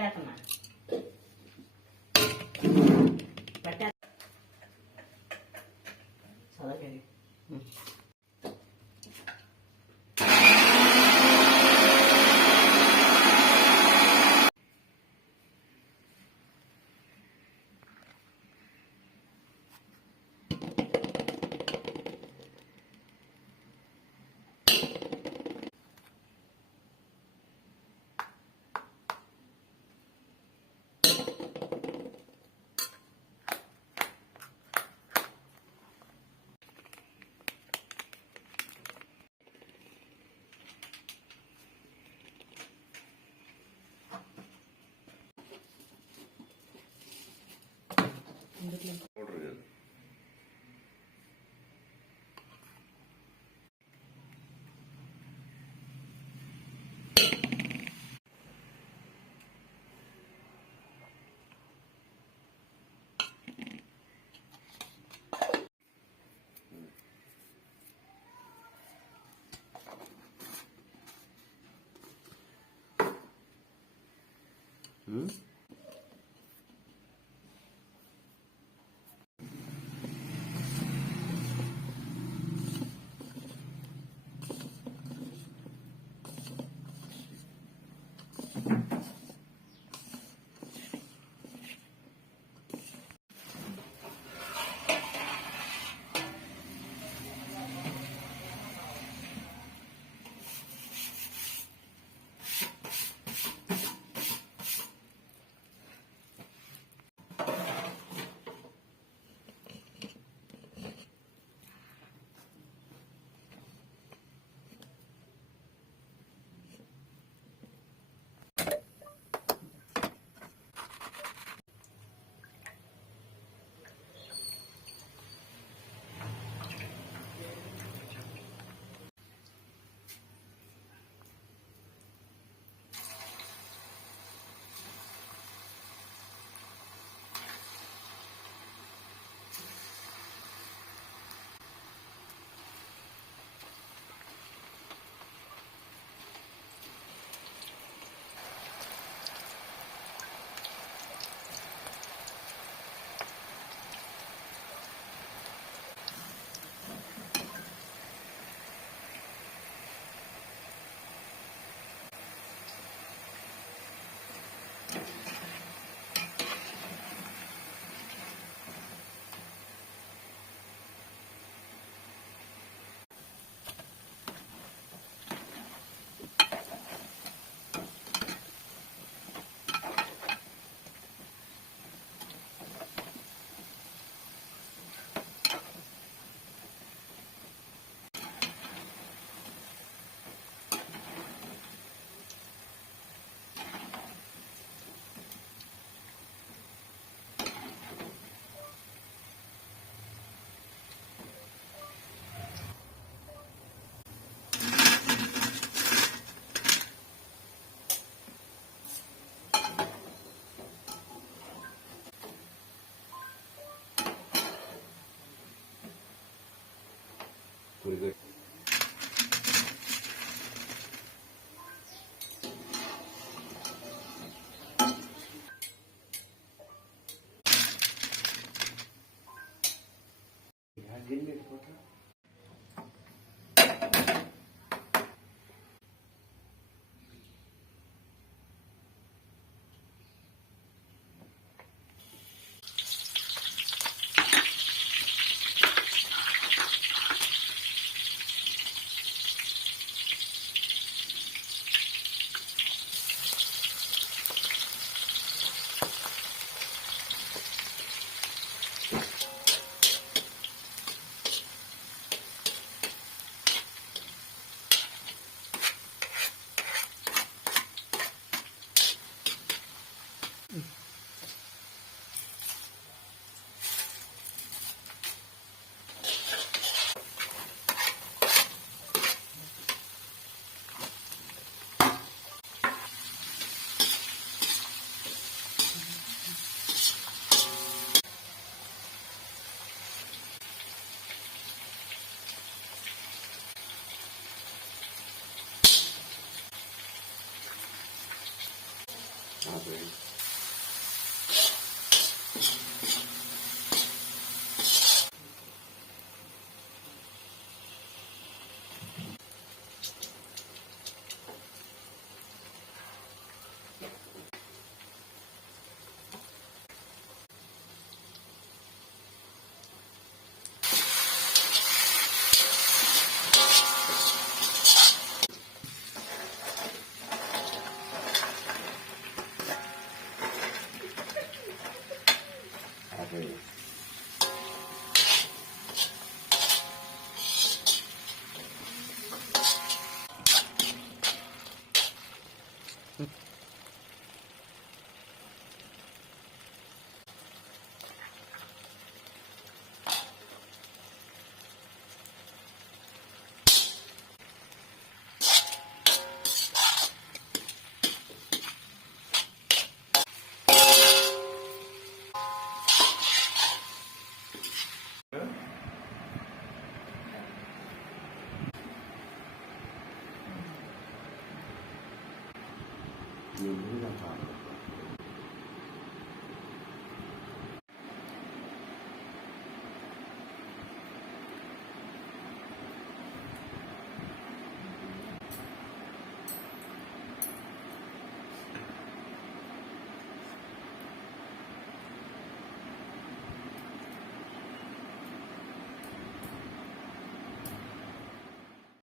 দেখ না। ನೋಡ್ರಿ Mm-hmm. Pretty good. Okay. E eu.